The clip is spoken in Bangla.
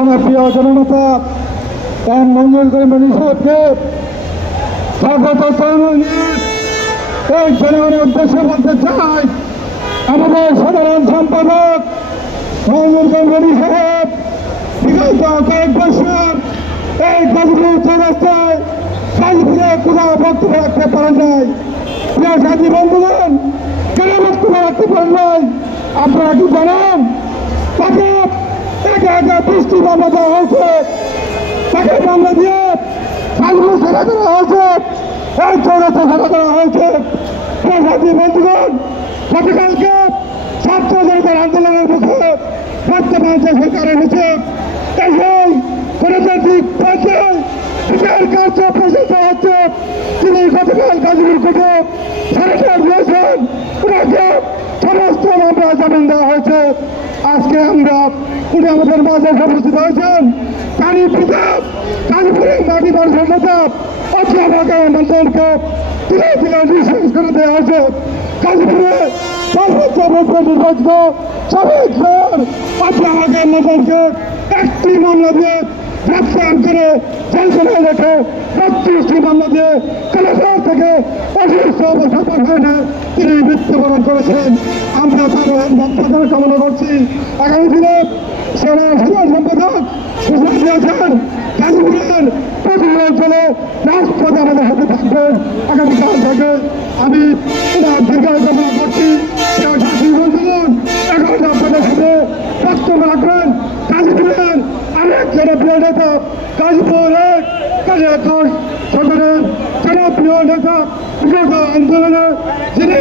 জনপ্রিয় জননেতা এম মঞ্জুর করিম সাহেবকে স্বাগত জানাই। এই জনগণের উদ্দেশ্যে বলতে চাই, আমাদের সাধারণ সম্পাদক মঞ্জুর করিম সাহেব বিগত কয়েক বছর এই গাজীপুর চৌরাস্তায় গাজীপুরে কোথাও বক্তব্য রাখতে পারেন নাই। প্রিয় সাথী বন্ধুগণ, কেন বক্তব্য রাখতে পারেন নাই আপনারা কি জানেন? তাকে একা একা বৃষ্টি মামলা দেওয়া হয়েছে, তাকে মামলা দিয়ে গাজীপুর সাজা করা হয়েছে, এই চৌরাস্তা সাজা করা হয়েছে। প্রিয় সাথী বন্ধুগণ, গতকালকে ছাত্র জনতার আন্দোলনের মুখে বর্তমান যে সরকার এনেছে এই গণতান্ত্রিক পর্যায়ে বিচার কার্য পরিচালিত হচ্ছে। তিনি গতকাল গাজীপুর কোর্টে সারেটার দিয়েছেন, ওনাকে সমস্ত মামলা জামিন দেওয়া হয়েছে। আজকে আমরা উনি আমাদের মাঝে উপস্থিত হয়েছেন। পানি পিতা গাজীপুরের মাটি মানুষের নেতা অধ্যাপক মন্ডলকে তুলে নিঃশেষ করে দেওয়া হয়েছে। গাজীপুরে সর্বোচ্চ ভোটে নির্বাচিত সাবেক মেয়র অধ্যাপক মন্ডলকে একটি মামলা দিয়ে গ্রেপ্তার করে জেলখানায় রেখে 32টি মামলা দিয়ে কারাগার থেকে অসুস্থ অবস্থা পাঠানো তিনি মৃত্যুবরণ করেছেন। আমরা তাদের কামনা করছি আগামী দিনে সেনার সাধারণ সম্পাদক ঘোষণা দিয়েছেন গাজীপুরের প্রতিটি অঞ্চলে রাজপথে আমাদের সাথে থাকবেন আগামীকাল থেকে। আমি ওনার দীর্ঘায়ু কামনা করছি। এখন আপনাদের সাথে বক্তব্য রাখবেন গাজীপুরের আরেক জনপ্রিয় নেতা, গাজীপুরের কালিয়াকৈর সদরের জনপ্রিয় নেতা বিগত আন্দোলনে যিনি